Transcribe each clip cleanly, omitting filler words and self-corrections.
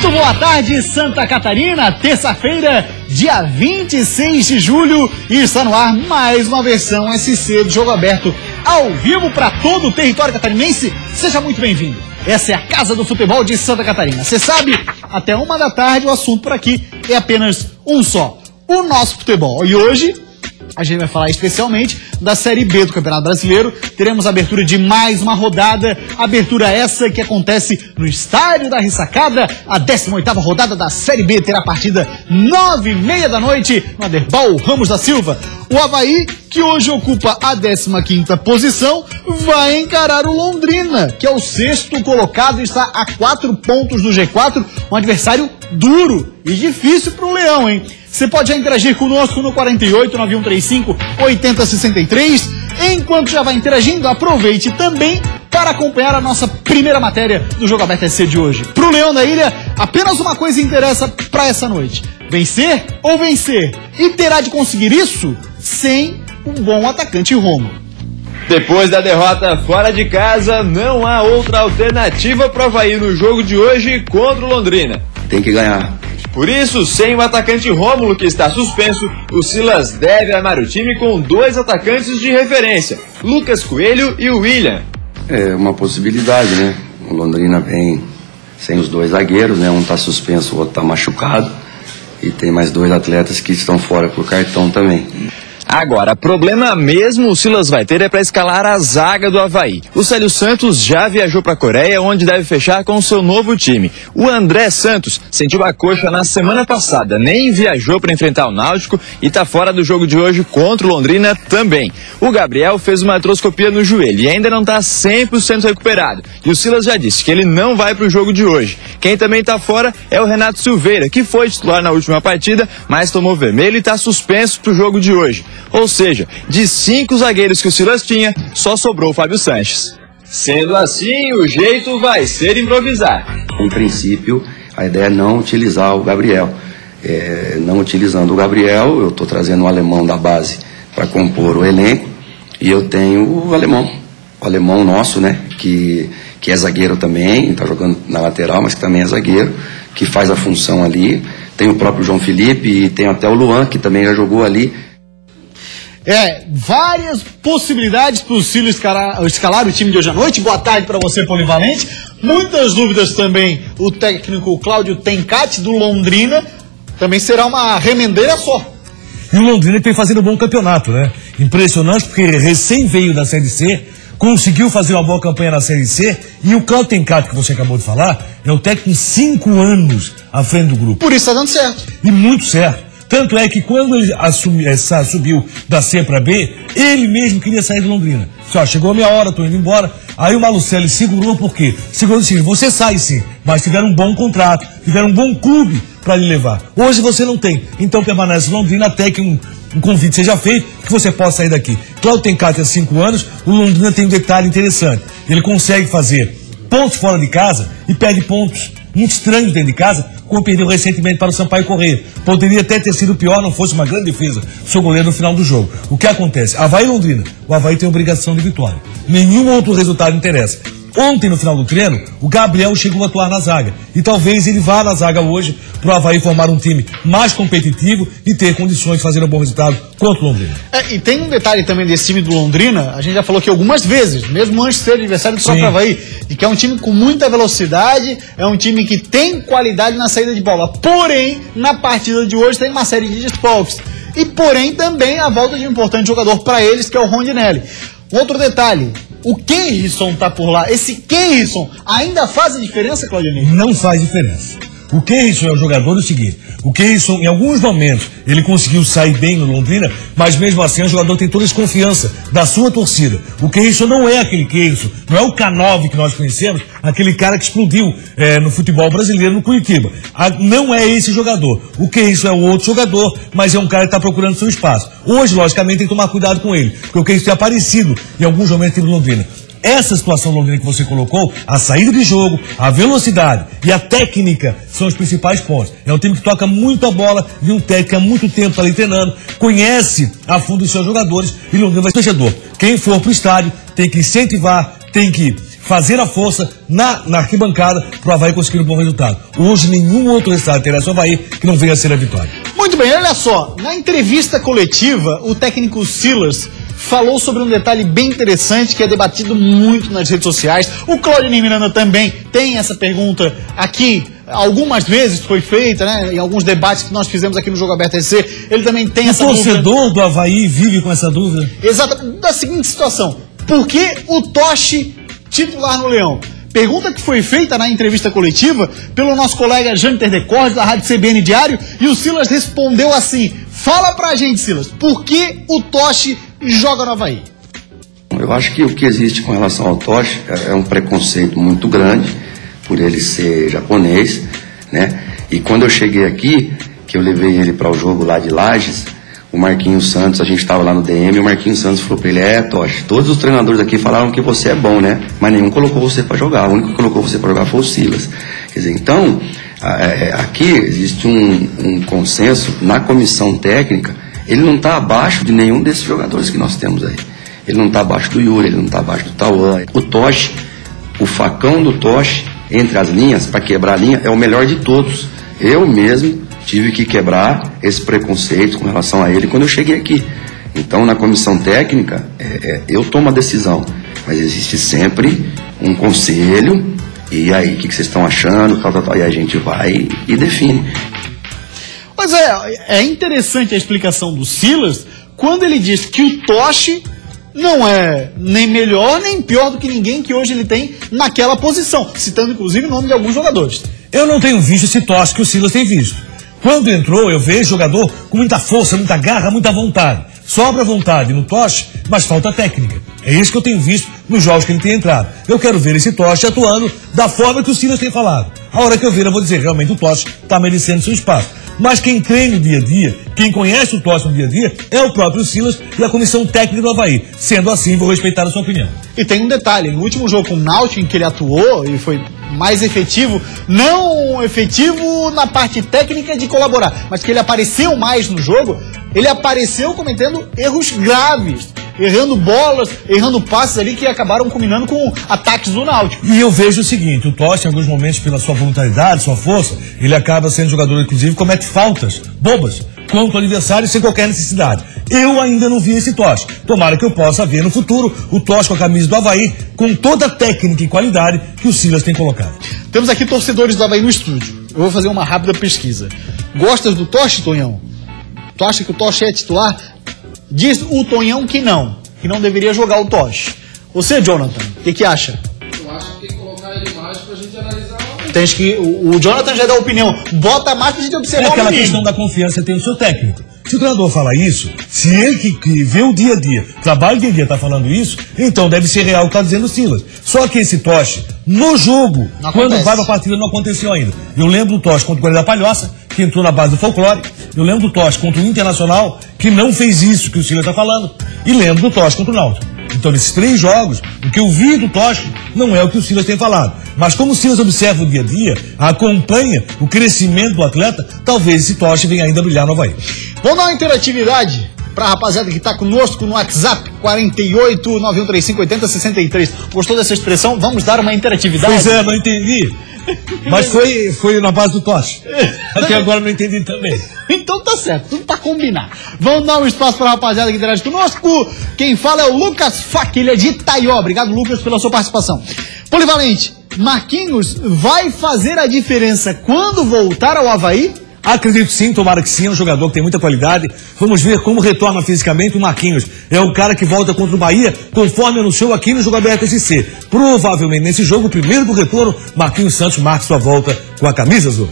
Muito boa tarde, Santa Catarina, terça-feira, dia 26 de julho, e está no ar mais uma versão SC do Jogo Aberto, ao vivo para todo o território catarinense. Seja muito bem-vindo. Essa é a Casa do Futebol de Santa Catarina. Você sabe, até 1 da tarde o assunto por aqui é apenas um só: o nosso futebol. E hoje a gente vai falar especialmente da Série B do Campeonato Brasileiro. Teremos a abertura de mais uma rodada, abertura essa que acontece no Estádio da Ressacada. A 18ª rodada da Série B terá partida 9h30 da noite no Aderbal Ramos da Silva. O Avaí, que hoje ocupa a 15ª posição, vai encarar o Londrina, que é o 6º colocado e está a 4 pontos do G4, um adversário duro e difícil para o Leão, hein? Você pode já interagir conosco no 48-9135-8063. Enquanto já vai interagindo, aproveite também para acompanhar a nossa primeira matéria do Jogo Aberto SC de hoje. Para o Leão da Ilha, apenas uma coisa interessa para essa noite: vencer ou vencer. E terá de conseguir isso sem um bom atacante Romo. Depois da derrota fora de casa, não há outra alternativa para o Avaí no jogo de hoje contra o Londrina. Tem que ganhar. Por isso, sem o atacante Rômulo, que está suspenso, o Silas deve armar o time com 2 atacantes de referência, Lucas Coelho e o William. É uma possibilidade, né? O Londrina vem sem os 2 zagueiros, né? Um está suspenso, o outro está machucado. E tem mais 2 atletas que estão fora por cartão também. Agora, problema mesmo o Silas vai ter é para escalar a zaga do Avaí. O Célio Santos já viajou para a Coreia, onde deve fechar com o seu novo time. O André Santos sentiu a coxa na semana passada, nem viajou para enfrentar o Náutico e está fora do jogo de hoje contra o Londrina também. O Gabriel fez uma artroscopia no joelho e ainda não está 100% recuperado. E o Silas já disse que ele não vai para o jogo de hoje. Quem também está fora é o Renato Silveira, que foi titular na última partida, mas tomou vermelho e está suspenso para o jogo de hoje. Ou seja, de 5 zagueiros que o Silas tinha, só sobrou o Fábio Sanches. Sendo assim, o jeito vai ser improvisar. Em princípio, a ideia é não utilizar o Gabriel. Não utilizando o Gabriel, eu estou trazendo um alemão da base para compor o elenco. E eu tenho o alemão nosso, né, que é zagueiro também, está jogando na lateral, mas que também é zagueiro, que faz a função ali. Tem o próprio João Felipe e tem até o Luan, que também já jogou ali. Várias possibilidades para o Cílio escalar o time de hoje à noite. Boa tarde para você, Polivalente. Muitas dúvidas também. O técnico Cláudio Tencati, do Londrina, também será uma remendeira só. E o Londrina tem fazendo um bom campeonato, né? Impressionante, porque ele recém veio da Série C, conseguiu fazer uma boa campanha na Série C, e o Cláudio Tencati, que você acabou de falar, é o técnico 5 anos à frente do grupo. Por isso está dando certo. E muito certo. Tanto é que quando ele subiu da C para B, ele mesmo queria sair do Londrina. Só chegou a minha hora, estou indo embora. Aí o Malucelli segurou, por quê? Segurou assim: você sai sim, mas tiveram um bom contrato, tiveram um bom clube para lhe levar. Hoje você não tem, então permanece Londrina até que um convite seja feito, que você possa sair daqui. Cláudio Tencati há 5 anos, o Londrina tem um detalhe interessante: ele consegue fazer pontos fora de casa e perde pontos muito estranhos dentro de casa, como perdeu recentemente para o Sampaio Corrêa. Poderia até ter sido pior, não fosse uma grande defesa do seu goleiro no final do jogo. O que acontece? Avaí e Londrina. O Avaí tem obrigação de vitória. Nenhum outro resultado interessa. Ontem, no final do treino, o Gabriel chegou a atuar na zaga. E talvez ele vá na zaga hoje para o Avaí formar um time mais competitivo e ter condições de fazer um bom resultado contra o Londrina. E tem um detalhe também desse time do Londrina, a gente já falou aqui algumas vezes, mesmo antes de ser adversário do próprio Avaí, de que é um time com muita velocidade, é um time que tem qualidade na saída de bola. Porém, na partida de hoje tem uma série de desfalques. E porém também a volta de um importante jogador para eles, que é o Rondinelli. Outro detalhe: o Keirson tá por lá. Esse Keirson ainda faz a diferença, Claudionir? Não faz diferença. O Keirson é o jogador do seguinte: o Keirson, em alguns momentos, ele conseguiu sair bem no Londrina, mas mesmo assim o jogador tem toda a desconfiança da sua torcida. O Keirson não é aquele Keirson, não é o K9 que nós conhecemos, aquele cara que explodiu no futebol brasileiro no Curitiba. Não é esse jogador. O Keirson é o outro jogador, mas é um cara que está procurando seu espaço. Hoje, logicamente, tem que tomar cuidado com ele, porque o Keirson tem aparecido em alguns momentos no Londrina. Essa situação londrina que você colocou, a saída de jogo, a velocidade e a técnica são os principais pontos. É um time que toca muito a bola, de um técnico há muito tempo ali treinando, conhece a fundo os seus jogadores e Londrina vai ser torcedor. Quem for pro estádio tem que incentivar, tem que fazer a força na arquibancada para o Avaí conseguir um bom resultado. Hoje nenhum outro resultado interessa ao Avaí que não venha a ser a vitória. Muito bem, olha só, na entrevista coletiva, o técnico Silas falou sobre um detalhe bem interessante que é debatido muito nas redes sociais. O Claudionir Miranda também tem essa pergunta aqui, algumas vezes foi feita, né? Em alguns debates que nós fizemos aqui no Jogo Aberto SC, ele também tem essa dúvida. O torcedor do Avaí vive com essa dúvida? Exatamente, da seguinte situação: por que o Toshi titular no Leão? Pergunta que foi feita na entrevista coletiva pelo nosso colega Jâniter Decordes, da Rádio CBN Diário, e o Silas respondeu assim: fala pra gente, Silas, por que o Toshi joga no Avaí? Eu acho que o que existe com relação ao Toshi é um preconceito muito grande, por ele ser japonês, né? E quando eu cheguei aqui, que eu levei ele para o jogo lá de Lages, o Marquinhos Santos, a gente estava lá no DM, e o Marquinhos Santos falou para ele: Toshi, todos os treinadores aqui falaram que você é bom, né? Mas nenhum colocou você para jogar, o único que colocou você para jogar foi o Silas. Quer dizer, então, aqui existe um consenso na comissão técnica, ele não está abaixo de nenhum desses jogadores que nós temos aí. Ele não está abaixo do Yuri, ele não está abaixo do Tauan. O Toshi, o facão do Toshi, entre as linhas, para quebrar a linha, é o melhor de todos. Eu mesmo tive que quebrar esse preconceito com relação a ele quando eu cheguei aqui. Então, na comissão técnica, eu tomo a decisão, mas existe sempre um conselho, e aí, o que vocês estão achando, tal, e a gente vai e define. Mas é interessante a explicação do Silas, quando ele diz que o Toshi não é nem melhor nem pior do que ninguém que hoje ele tem naquela posição, citando inclusive o nome de alguns jogadores. Eu não tenho visto esse Toshi que o Silas tem visto. Quando entrou, eu vejo jogador com muita força, muita garra, muita vontade. Sobra vontade no Toshi, mas falta técnica. É isso que eu tenho visto nos jogos que ele tem entrado. Eu quero ver esse Toshi atuando da forma que o Silas tem falado. A hora que eu ver, eu vou dizer, realmente o Toshi está merecendo seu espaço. Mas quem treina no dia a dia, quem conhece o Toshi no dia a dia, é o próprio Silas e a comissão técnica do Avaí. Sendo assim, vou respeitar a sua opinião. E tem um detalhe, no último jogo com o Náutico, em que ele atuou e foi mais efetivo, não efetivo na parte técnica de colaborar, mas que ele apareceu mais no jogo, ele apareceu cometendo erros graves, errando bolas, errando passes ali que acabaram combinando com ataques do Náutico. E eu vejo o seguinte, o Toshi, em alguns momentos, pela sua voluntariedade, sua força, ele acaba sendo jogador, inclusive, comete faltas bobas contra o adversário sem qualquer necessidade. Eu ainda não vi esse Toshi. Tomara que eu possa ver no futuro o Toshi com a camisa do Avaí, com toda a técnica e qualidade que o Silas tem colocado. Temos aqui torcedores do Avaí no estúdio. Eu vou fazer uma rápida pesquisa. Gostas do Toshi, Tonhão? Tu acha que o Toshi é titular? Diz o Tonhão que não deveria jogar o Toshi. Você, Jonathan, o que acha? Eu acho que tem que colocar ele mais pra gente analisar. Tens que, o Jonathan já dá a opinião. Bota mais pra gente observar. É aquela questão da confiança tem o seu técnico. Se o treinador fala isso, se ele que vê o dia a dia, trabalho dia a dia, está falando isso, então deve ser real o que está dizendo o Silas. Só que esse Toshi, no jogo, quando vai para a partida, não aconteceu ainda. Eu lembro do Toshi contra o Guarani da Palhoça, que entrou na base do folclore. Eu lembro do Toshi contra o Internacional, que não fez isso que o Silas está falando. E lembro do Toshi contra o Náutico. Então, nesses 3 jogos, o que eu vi do Toshi não é o que o Silas tem falado. Mas como o Silas observa o dia a dia, acompanha o crescimento do atleta, talvez esse Toshi venha ainda brilhar no Avaí. Vamos dar uma interatividade para a rapaziada que está conosco no WhatsApp, 48-9135-8063. Gostou dessa expressão? Vamos dar uma interatividade. Pois é, não entendi. Mas foi na base do Toshi. Até agora não entendi também. Então tá certo, tudo pra combinar. Vamos dar um espaço pra rapaziada que interage conosco. Quem fala é o Lucas Fac, ele é de Itaió. Obrigado, Lucas, pela sua participação. Polivalente, Marquinhos vai fazer a diferença quando voltar ao Avaí? Acredito sim, tomara que sim, é um jogador que tem muita qualidade. Vamos ver como retorna fisicamente o Marquinhos. É o cara que volta contra o Bahia, conforme anunciou aqui no Jogo Aberto SC. Provavelmente nesse jogo, o primeiro do retorno, Marquinhos Santos marca sua volta com a camisa azul.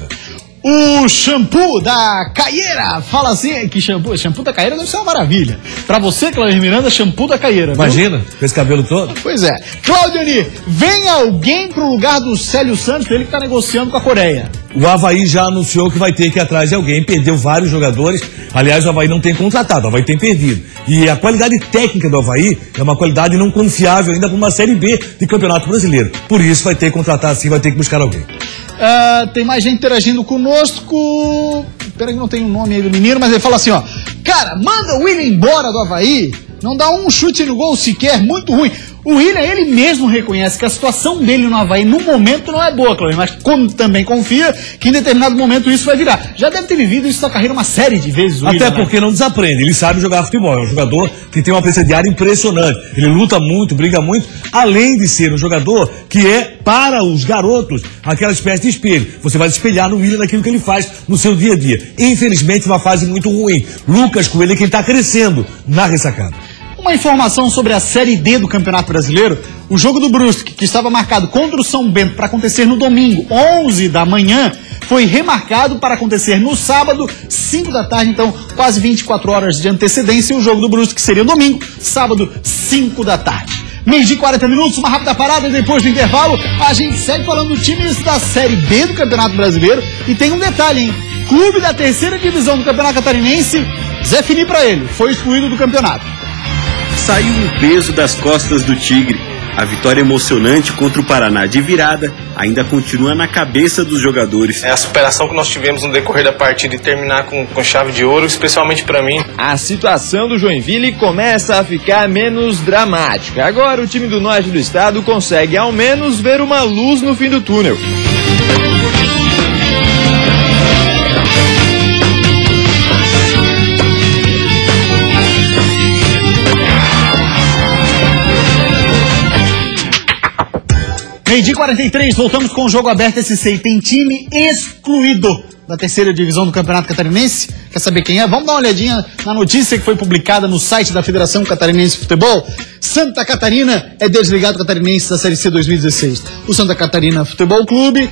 O shampoo da Caieira, fala assim, que shampoo da Caieira deve ser uma maravilha. Pra você, Claudionir Miranda, shampoo da Caieira. Imagina, com esse cabelo todo. Pois é. Claudionir, vem alguém pro lugar do Célio Santos, ele que tá negociando com a Coreia. O Avaí já anunciou que vai ter que ir atrás de alguém, perdeu vários jogadores. Aliás, o Avaí não tem contratado, o Avaí tem perdido. E a qualidade técnica do Avaí é uma qualidade não confiável ainda para uma Série B de Campeonato Brasileiro. Por isso vai ter que contratar assim, vai ter que buscar alguém. Tem mais gente interagindo conosco. Espera que não tem o nome aí do menino, mas ele fala assim, ó. Cara, manda o William embora do Avaí. Não dá um chute no gol sequer, muito ruim. O William, ele mesmo reconhece que a situação dele no Avaí no momento não é boa, Cláudio, mas também confia que em determinado momento isso vai virar. Já deve ter vivido isso na carreira uma série de vezes. O Até William, porque não desaprende, ele sabe jogar futebol, é um jogador que tem uma presença de área impressionante, ele luta muito, briga muito, além de ser um jogador que é, para os garotos, aquela espécie de espelho. Você vai se espelhar no William naquilo que ele faz no seu dia a dia. Infelizmente, uma fase muito ruim. Lucas Coelho, que ele está crescendo na ressacada. Uma informação sobre a Série D do Campeonato Brasileiro: o jogo do Brusque, que estava marcado contra o São Bento para acontecer no domingo, 11 da manhã, foi remarcado para acontecer no sábado, 5 da tarde, então quase 24 horas de antecedência. E o jogo do Brusque seria domingo, sábado, 5 da tarde. Meio de 40 minutos, uma rápida parada, e depois do intervalo a gente segue falando do times da Série B do Campeonato Brasileiro. E tem um detalhe, hein? Clube da terceira divisão do Campeonato Catarinense, Zé Fini pra ele, foi excluído do campeonato. Saiu um peso das costas do Tigre. A vitória emocionante contra o Paraná de virada ainda continua na cabeça dos jogadores. É a superação que nós tivemos no decorrer da partida e terminar com chave de ouro, especialmente para mim. A situação do Joinville começa a ficar menos dramática. Agora o time do norte do estado consegue ao menos ver uma luz no fim do túnel. Meio-dia 43, voltamos com o Jogo Aberto SC. E tem time excluído da terceira divisão do Campeonato Catarinense. Quer saber quem é? Vamos dar uma olhadinha na notícia que foi publicada no site da Federação Catarinense de Futebol. Santa Catarina é desligado catarinense da Série C 2016. O Santa Catarina Futebol Clube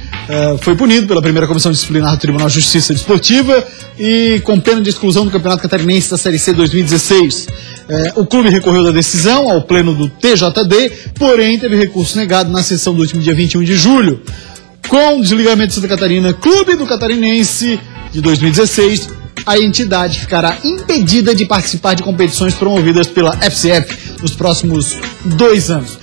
foi punido pela primeira comissão disciplinar do Tribunal de Justiça Desportiva e com pena de exclusão do Campeonato Catarinense da Série C 2016. O clube recorreu da decisão ao pleno do TJD, porém teve recurso negado na sessão do último dia 21 de julho. Com o desligamento de Santa Catarina Clube do Catarinense de 2016, a entidade ficará impedida de participar de competições promovidas pela FCF nos próximos 2 anos.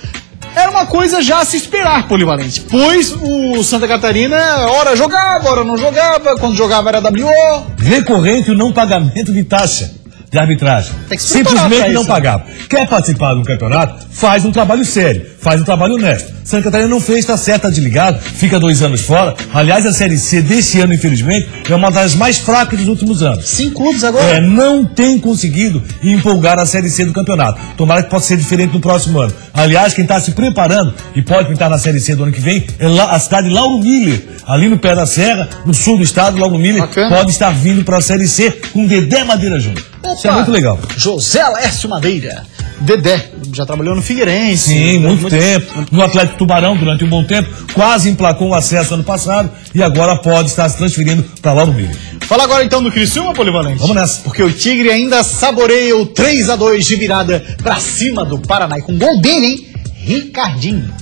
Era uma coisa já a se esperar, Polivalente, pois o Santa Catarina, ora jogava, ora não jogava, quando jogava era WO. Recorrente o não pagamento de taxa de arbitragem. Simplesmente não pagava. Quer participar do campeonato? Faz um trabalho sério, faz um trabalho honesto. Santa Catarina não fez, está certo, tá desligado, fica 2 anos fora. Aliás, a Série C desse ano, infelizmente, é uma das mais fracas dos últimos anos. 5 clubes agora? Não tem conseguido empolgar a Série C do campeonato. Tomara que possa ser diferente no próximo ano. Aliás, quem está se preparando e pode pintar na Série C do ano que vem é a cidade de Lauro Miller, ali no pé da serra, no sul do estado. Lauro Miller pode estar vindo para a Série C com Dedé Madeira Júnior. Isso é muito legal. José Alércio Madeira. Dedé, já trabalhou no Figueirense. Sim, muito tempo. No Atlético Tubarão durante um bom tempo. Quase emplacou o acesso ano passado e agora pode estar se transferindo para Lauro Miller. Fala agora então do Criciúma, Polivalente. Vamos nessa. Porque o Tigre ainda saboreia o 3-2 de virada para cima do Paraná. E com gol dele, hein? Ricardinho.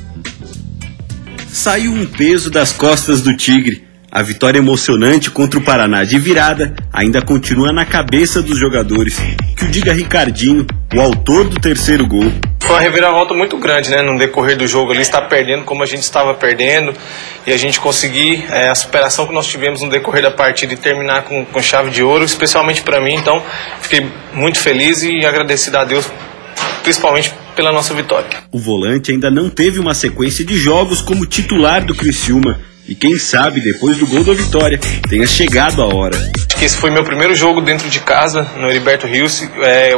Saiu um peso das costas do Tigre. A vitória emocionante contra o Paraná de virada ainda continua na cabeça dos jogadores. Que o diga Ricardinho, o autor do terceiro gol. Foi uma reviravolta muito grande, né? No decorrer do jogo ali, estar perdendo como a gente estava perdendo e a gente conseguir a superação que nós tivemos no decorrer da partida e terminar com chave de ouro, especialmente para mim. Então, fiquei muito feliz e agradecido a Deus, principalmente pela nossa vitória. O volante ainda não teve uma sequência de jogos como titular do Criciúma. E quem sabe, depois do gol da vitória, tenha chegado a hora. Acho que esse foi meu primeiro jogo dentro de casa, no Heriberto Rios.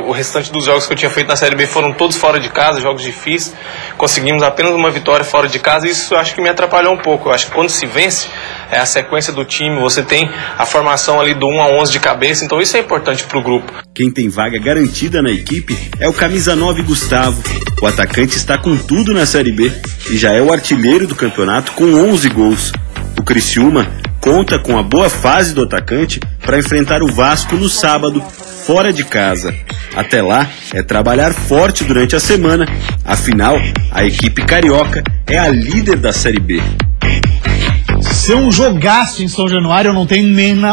O restante dos jogos que eu tinha feito na Série B foram todos fora de casa, jogos difíceis. Conseguimos apenas uma vitória fora de casa e isso eu acho que me atrapalhou um pouco. Eu acho que quando se vence, a sequência do time, você tem a formação ali do 1 a 11 de cabeça, então isso é importante para o grupo. Quem tem vaga garantida na equipe é o camisa 9 Gustavo. O atacante está com tudo na Série B e já é o artilheiro do campeonato com 11 gols. O Criciúma conta com a boa fase do atacante para enfrentar o Vasco no sábado, fora de casa. Até lá, é trabalhar forte durante a semana, afinal, a equipe carioca é a líder da Série B. Ser um jogaço em São Januário, eu não tenho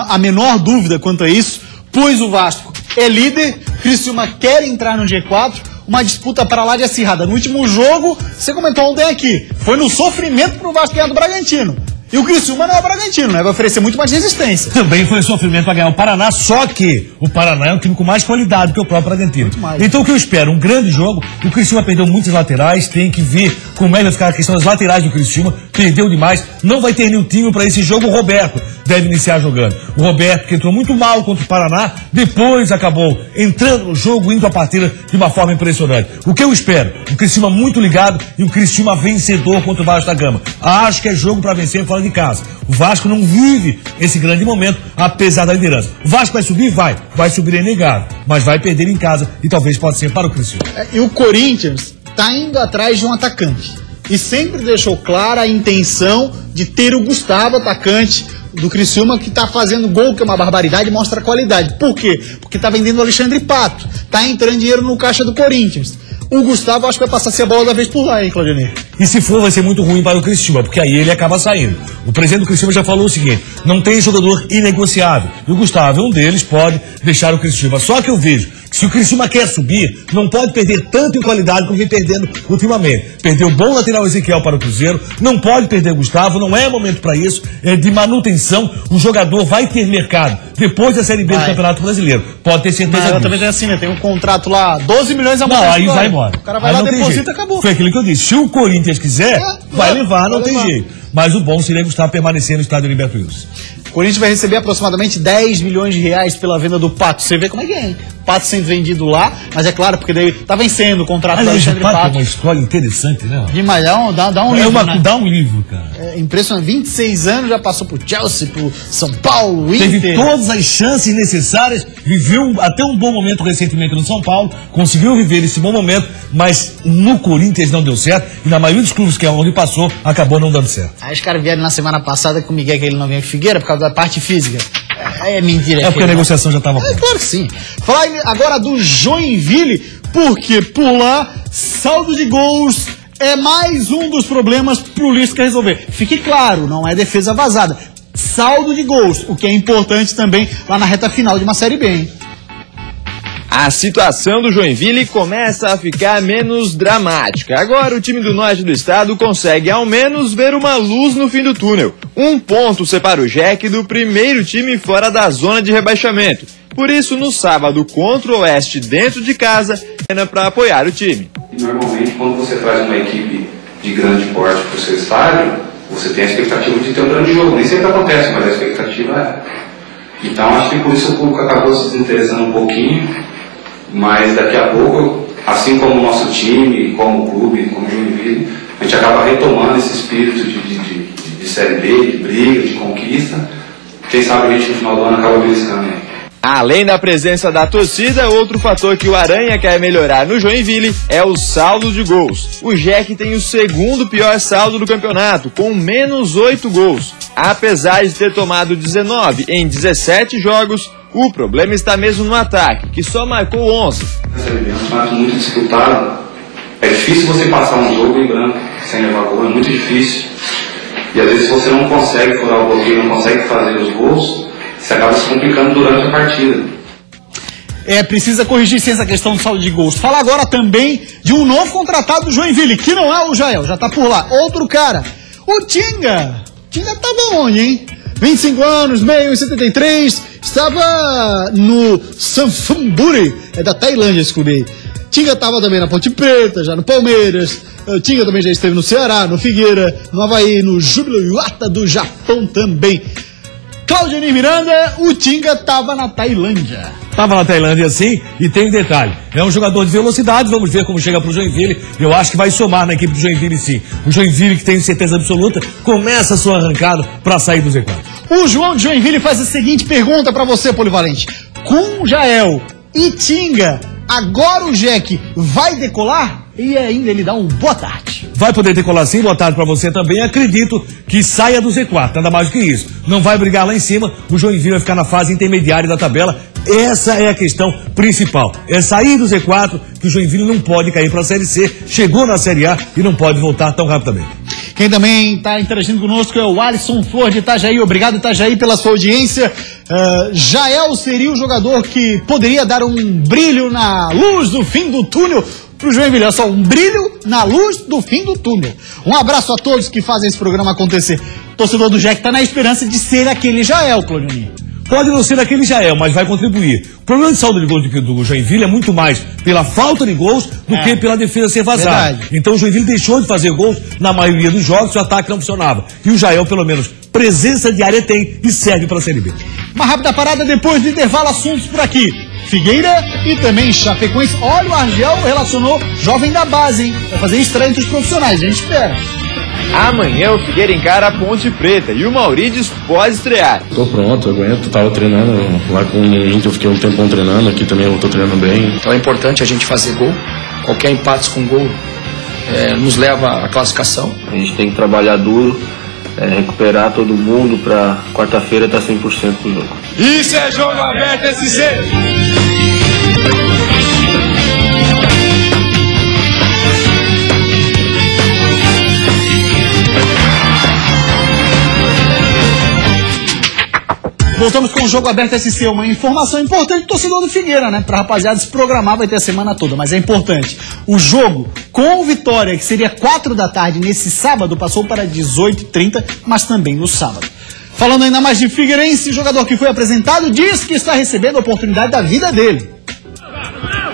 a menor dúvida quanto a isso, pois o Vasco é líder, Criciúma quer entrar no G4, uma disputa para lá de acirrada. No último jogo, você comentou ontem aqui, foi no sofrimento pro Vasco ganhar do Bragantino. E o Criciúma não é o Bragantino, né? Vai oferecer muito mais resistência. Também foi sofrimento para ganhar o Paraná, só que o Paraná é um time com mais qualidade que o próprio Bragantino. Então o que eu espero? Um grande jogo. O Criciúma perdeu muitas laterais, tem que ver como é que vai ficar a questão das laterais do Criciúma. Perdeu demais, não vai ter Niltinho para esse jogo. O Roberto deve iniciar jogando. O Roberto, que entrou muito mal contra o Paraná, depois acabou entrando no jogo, indo a partida de uma forma impressionante. O que eu espero? Um Criciúma muito ligado e um Criciúma vencedor contra o Vasco da Gama. Acho que é jogo para vencer fora de casa. O Vasco não vive esse grande momento, apesar da liderança. O Vasco vai subir? Vai subir é negado, mas vai perder em casa e talvez possa ser para o Criciúma. E o Corinthians está indo atrás de um atacante e sempre deixou clara a intenção de ter o Gustavo, atacante do Criciúma, que está fazendo gol, que é uma barbaridade, e mostra a qualidade. Por quê? Porque está vendendo o Alexandre Pato, está entrando dinheiro no caixa do Corinthians. O Gustavo acho que vai passar a ser a bola da vez por lá, hein, Claudionir? E se for, vai ser muito ruim para o Criciúma, porque aí ele acaba saindo. O presidente do Criciúma já falou o seguinte: não tem jogador inegociável. E o Gustavo é um deles, pode deixar o Criciúma. Só que eu vejo que se o Criciúma quer subir, não pode perder tanto em qualidade como vem perdendo ultimamente. Perdeu o bom lateral Ezequiel para o Cruzeiro, não pode perder o Gustavo, não é momento para isso, é de manutenção. O jogador vai ter mercado depois da Série B do Campeonato Brasileiro. Pode ter certeza disso. Mas também tem assim, né? Tem um contrato lá, 12 milhões a mais. Não, aí vai embora. O cara vai lá, deposita e acabou. Foi aquilo que eu disse. Se o Corinthians quiser, vai levar, não tem jeito. Mas o bom seria Gustavo permanecer no estádio Heriberto Wilson. O Corinthians vai receber aproximadamente 10 milhões de reais pela venda do Pato. Você vê como é que é, hein? Pato sendo vendido lá, mas é claro, porque daí tá vencendo o contrato do Alexandre Pato. É uma história interessante, né? Demais, dá um livro, né? Dá um livro, cara. É impressionante, 26 anos, já passou pro Chelsea, pro São Paulo, Inter. Teve todas as chances necessárias, viveu até um bom momento recentemente no São Paulo, conseguiu viver esse bom momento, mas no Corinthians não deu certo, e na maioria dos clubes que é onde passou, acabou não dando certo. Aí os caras vieram na semana passada com o Miguel que ele não vinha com Figueira por causa da parte física. É mentira. É porque a negociação já estava pronta. Claro que sim. Falar agora do Joinville, porque por lá, saldo de gols é mais um dos problemas pro Lisca resolver. Fique claro, não é defesa vazada. Saldo de gols, o que é importante também lá na reta final de uma Série B, hein? A situação do Joinville começa a ficar menos dramática. Agora o time do norte do estado consegue ao menos ver uma luz no fim do túnel. 1 ponto separa o Jack do primeiro time fora da zona de rebaixamento. Por isso, no sábado contra o Oeste dentro de casa, é para apoiar o time. Normalmente, quando você traz uma equipe de grande porte para o seu estádio, você tem a expectativa de ter um grande jogo. Nem sempre acontece, mas a expectativa é. Então, acho que por isso o público acabou se desinteressando um pouquinho. Mas daqui a pouco, assim como o nosso time, como o clube, como o Joinville, a gente acaba retomando esse espírito de Série B, de briga, de conquista. Quem sabe a gente no final do ano acaba beliscando. Além da presença da torcida, outro fator que o Aranha quer melhorar no Joinville é o saldo de gols. O Jack tem o segundo pior saldo do campeonato, com menos 8 gols. Apesar de ter tomado 19 em 17 jogos, o problema está mesmo no ataque, que só marcou 11. É um campeonato muito disputado. É difícil você passar um jogo em branco, sem levar gol, é muito difícil. E às vezes você não consegue furar o bloqueio, não consegue fazer os gols, você acaba se complicando durante a partida. Precisa corrigir sim essa questão do saldo de gols. Fala agora também de um novo contratado do Joinville, que não é o Jael, já tá por lá. Outro cara, o Tinga. Tinga tava onde, hein? 25 anos, meio 73, estava no Sanfamburi, da Tailândia esse clube aí. Tinga estava também na Ponte Preta, já no Palmeiras. Tinga também já esteve no Ceará, no Figueira, no Avaí, no Júbilo Iwata do Japão também. Claudionir Miranda, o Tinga estava na Tailândia. Estava na Tailândia sim, e tem um detalhe, é um jogador de velocidade, vamos ver como chega pro Joinville, eu acho que vai somar na equipe do Joinville sim. O Joinville, que tem certeza absoluta, começa a sua arrancada para sair do Z4. O João de Joinville faz a seguinte pergunta para você, Polivalente. Com Jael e Tinga, agora o Jack vai decolar? E ainda ele dá um boa tarde. Vai poder decolar sim, boa tarde pra você também. Acredito que saia do Z4, nada mais do que isso. Não vai brigar lá em cima, o Joinville vai ficar na fase intermediária da tabela. Essa é a questão principal. É sair do Z4, que o Joinville não pode cair pra Série C. Chegou na Série A e não pode voltar tão rapidamente. Quem também está interagindo conosco é o Alisson Flor de Itajaí. Obrigado, Itajaí, pela sua audiência. Jael seria o jogador que poderia dar um brilho na luz do fim do túnel pro Joinville. É só um brilho na luz do fim do túnel. Um abraço a todos que fazem esse programa acontecer. O torcedor do Jack tá na esperança de ser aquele Jael, Clodioninho. Pode não ser aquele Jael, mas vai contribuir. O problema de saldo de gols do Joinville é muito mais pela falta de gols do que pela defesa ser vazada. Verdade. Então o Joinville deixou de fazer gols na maioria dos jogos, o ataque não funcionava. E o Jael, pelo menos, presença de área tem e serve para a Série B. Uma rápida parada depois do intervalo, assuntos por aqui. Figueira e também Chapecoense. Olha, o Argel relacionou jovem da base, hein? Vai fazer estreia entre os profissionais, a gente espera. Amanhã o Figueira encara a Ponte Preta e o Maurides pode estrear. Tô pronto, aguento, tava treinando lá com o Inter, eu fiquei um tempão treinando, aqui também eu tô treinando bem. Então é importante a gente fazer gol, qualquer empate com gol nos leva à classificação. A gente tem que trabalhar duro, recuperar todo mundo pra quarta-feira estar 100% pro jogo. Isso é Jogo Aberto SC! Voltamos com o Jogo Aberto SC, uma informação importante do torcedor do Figueira, né? Pra rapaziada se programar, vai ter a semana toda, mas é importante. O jogo com Vitória, que seria 4 da tarde nesse sábado, passou para 18h30, mas também no sábado. Falando ainda mais de Figueirense, o jogador que foi apresentado diz que está recebendo a oportunidade da vida dele.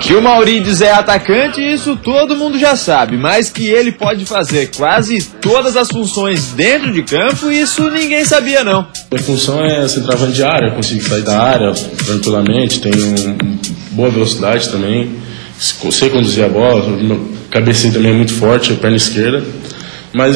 Que o Maurides é atacante, isso todo mundo já sabe, mas que ele pode fazer quase todas as funções dentro de campo, isso ninguém sabia não. Minha função é centroavante de área, eu consigo sair da área tranquilamente, tenho boa velocidade também, sei conduzir a bola, meu cabeceio também é muito forte, a perna esquerda, mas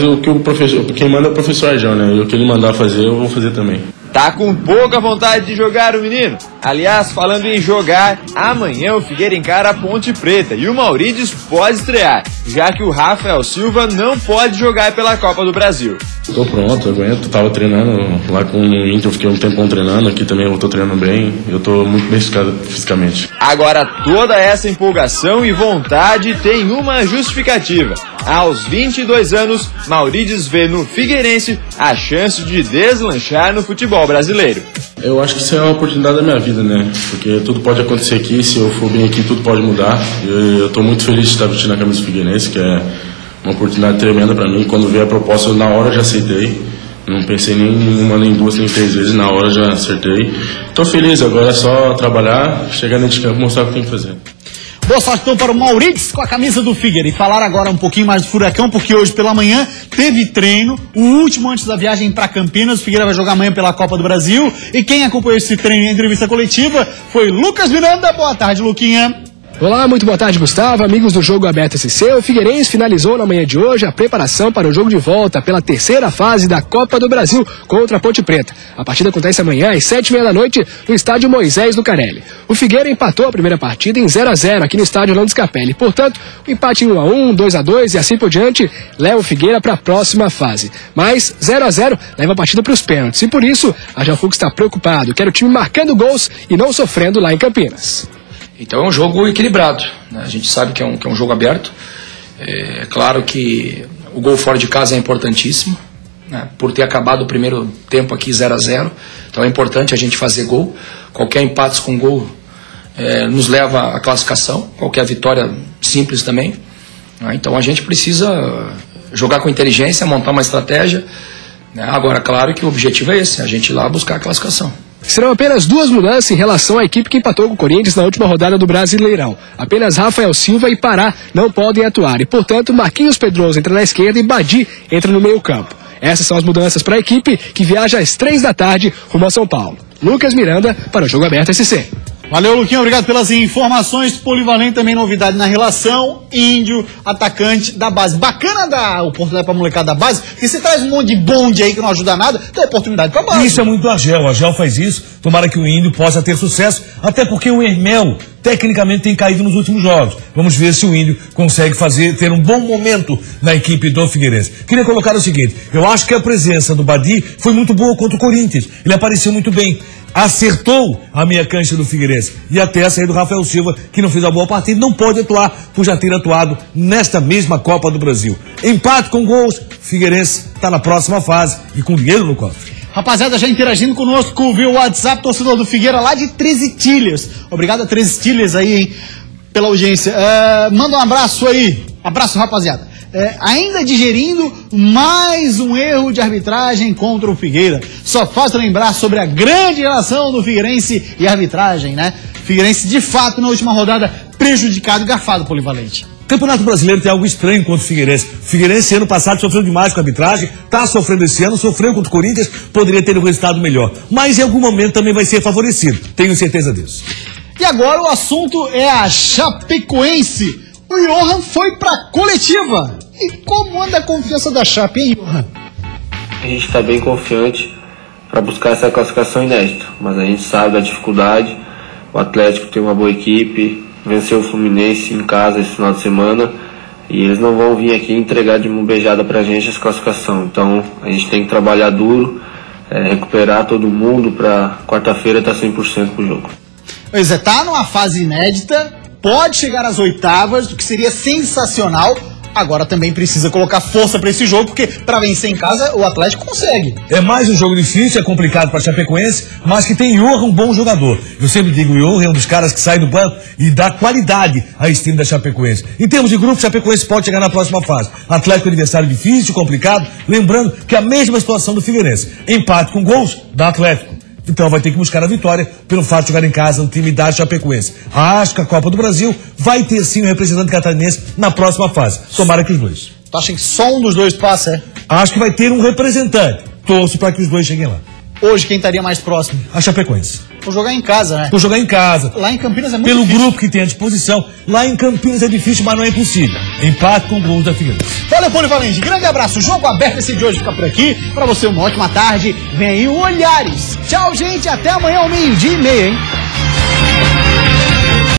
quem manda é o professor Argel, né? E o que ele mandar fazer, eu vou fazer também. Tá com pouca vontade de jogar o menino? Aliás, falando em jogar, amanhã o Figueira encara a Ponte Preta e o Maurides pode estrear, já que o Rafael Silva não pode jogar pela Copa do Brasil. Tô pronto, aguento, tava treinando lá com o Inter, eu fiquei um tempão treinando, aqui também eu tô treinando bem, eu tô muito bem fisicamente. Agora toda essa empolgação e vontade tem uma justificativa. Aos 22 anos, Maurides vê no Figueirense a chance de deslanchar no futebol brasileiro. Eu acho que isso é uma oportunidade da minha vida, né? Porque tudo pode acontecer aqui, se eu for bem aqui, tudo pode mudar. Eu tô muito feliz de estar vestindo a camisa do Figueirense, que é uma oportunidade tremenda para mim. Quando veio a proposta, na hora eu já aceitei. Não pensei nem em uma, nem duas, nem 3 vezes, na hora já acertei. Tô feliz, agora é só trabalhar, chegar dentro de campo e mostrar o que tem que fazer. Boa sorte então para o Maurides com a camisa do Figueira. E falar agora um pouquinho mais do Furacão, porque hoje pela manhã teve treino, o último antes da viagem para Campinas. O Figueira vai jogar amanhã pela Copa do Brasil. E quem acompanhou esse treino em entrevista coletiva foi Lucas Miranda. Boa tarde, Luquinha. Olá, muito boa tarde, Gustavo, amigos do Jogo Aberto SC. O Figueirense finalizou na manhã de hoje a preparação para o jogo de volta pela terceira fase da Copa do Brasil contra a Ponte Preta. A partida acontece amanhã às 7h30 da noite no estádio Moisés Lucarelli. O Figueira empatou a primeira partida em 0-0 aqui no estádio Orlando Scarpelli. Portanto, o empate em 1-1, 2-2 e assim por diante leva o Figueira para a próxima fase. Mas 0-0 leva a partida para os pênaltis e por isso a Jalfux está preocupado. Quer o time marcando gols e não sofrendo lá em Campinas. Então é um jogo equilibrado, né? A gente sabe que é um jogo aberto. É claro que o gol fora de casa é importantíssimo, né? Por ter acabado o primeiro tempo aqui 0-0. Então é importante a gente fazer gol. Qualquer empate com gol nos leva à classificação. Qualquer vitória simples também, né? Então a gente precisa jogar com inteligência, montar uma estratégia, né? Agora, claro que o objetivo é esse, a gente ir lá buscar a classificação. Serão apenas 2 mudanças em relação à equipe que empatou com o Corinthians na última rodada do Brasileirão. Apenas Rafael Silva e Pará não podem atuar e, portanto, Marquinhos Pedroso entra na esquerda e Badi entra no meio-campo. Essas são as mudanças para a equipe que viaja às 3 da tarde rumo a São Paulo. Lucas Miranda para o Jogo Aberto SC. Valeu, Luquinha, obrigado pelas informações. Polivalente também, novidade na relação. Índio, atacante da base. Bacana dar oportunidade pra molecada da base, porque você traz um monte de bonde aí que não ajuda nada, dá oportunidade pra base. Isso é muito Argel. O Argel faz isso. Tomara que o Índio possa ter sucesso, até porque o Hermel, tecnicamente, tem caído nos últimos jogos. Vamos ver se o Índio consegue ter um bom momento na equipe do Figueirense. Queria colocar o seguinte, eu acho que a presença do Badi foi muito boa contra o Corinthians. Ele apareceu muito bem. Acertou a meia cancha do Figueirense. E até a saída do Rafael Silva, que não fez a boa partida, não pode atuar por já ter atuado nesta mesma Copa do Brasil. Empate com gols, Figueirense está na próxima fase e com dinheiro no cofre. Rapaziada, já interagindo conosco via WhatsApp, torcedor do Figueira lá de 13 Tilhas. Obrigado a 13 Tilhas aí, hein? pela audiência. Manda um abraço aí. Abraço, rapaziada. Ainda digerindo mais um erro de arbitragem contra o Figueira. Só falta lembrar sobre a grande relação do Figueirense e arbitragem, né? Figueirense, de fato, na última rodada, prejudicado e garfado, Polivalente. O Campeonato Brasileiro tem algo estranho contra o Figueirense. O Figueirense, ano passado, sofreu demais com a arbitragem, está sofrendo esse ano, sofreu contra o Corinthians, poderia ter um resultado melhor. Mas em algum momento também vai ser favorecido, tenho certeza disso. E agora o assunto é a Chapecoense. O Johan foi pra coletiva. E como anda a confiança da Chape, hein, Johan? A gente está bem confiante para buscar essa classificação inédita, mas a gente sabe da dificuldade. O Atlético tem uma boa equipe, venceu o Fluminense em casa esse final de semana e eles não vão vir aqui entregar de mão beijada pra gente essa classificação. Então a gente tem que trabalhar duro, recuperar todo mundo para quarta-feira estar 100% pro jogo. Pois é, tá numa fase inédita, pode chegar às oitavas, o que seria sensacional. Agora também precisa colocar força para esse jogo, porque para vencer em casa o Atlético consegue. É mais um jogo difícil, é complicado para Chapecoense, mas que tem Johan, um bom jogador. Eu sempre digo, o Johan é um dos caras que sai do banco e dá qualidade a esse time da Chapecoense. Em termos de grupo, Chapecoense pode chegar na próxima fase. Atlético é adversário difícil, complicado, lembrando que é a mesma situação do Figueirense. Empate com gols da Atlético. Então vai ter que buscar a vitória pelo fato de jogar em casa no time da Chapecoense. Acho que a Copa do Brasil vai ter sim um representante catarinense na próxima fase. Tomara que os dois. Tu acha que só um dos dois passa, é? Acho que vai ter um representante. Torço para que os dois cheguem lá. Hoje quem estaria mais próximo? A Chapecoense. Por jogar em casa, né? Por jogar em casa. Lá em Campinas é muito difícil. Pelo grupo que tem à disposição. Lá em Campinas é difícil, mas não é impossível. Empate com gols da Figueirense. Valeu, Polivalente. Grande abraço. O jogo aberto esse de hoje fica por aqui. Pra você uma ótima tarde. Vem aí o Olhares. Tchau, gente. Até amanhã ao 12:30, hein?